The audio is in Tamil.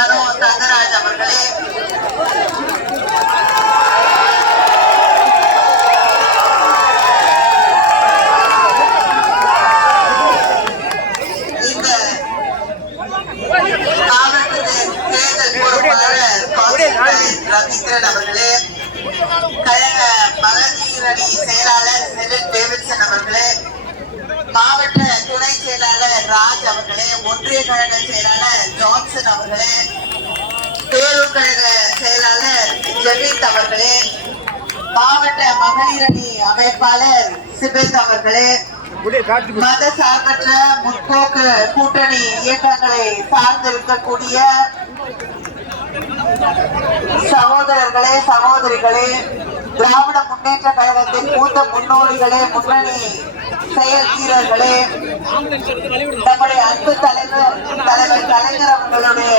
மனோ தங்கராஜ் அவர்களே, இந்த மாவட்ட தேர்தல் பொறுப்பாளர் ரவீந்திரன் அவர்களே, கழக மகளிர் அணி செயலாளர் செலின் டேவிட்சன் அவர்களே, மாவட்ட துணை செயலாளர் ராஜ் அவர்களே, ஒன்றிய கழக செயலாளர் ஜான்சன் அவர்களே, பேரூர் கழக செயலாளர் ஜெபித் அவர்களே, மாவட்ட மகளிர் அணி அமைப்பாளர் சிபேத் அவர்களே, மத சார்பற்ற முற்போக்கு கூட்டணி இயக்கங்களை சார்ந்திருக்கக்கூடிய சகோதரர்களே, சகோதரிகளே, திராவிட முன்னேற்ற கழகத்தின் மூத்த முன்னோடிகளே, முன்னணி செயல் வீரர்களே, நம்முடைய அன்பு தலைவர் கலைஞர் அவர்களுடைய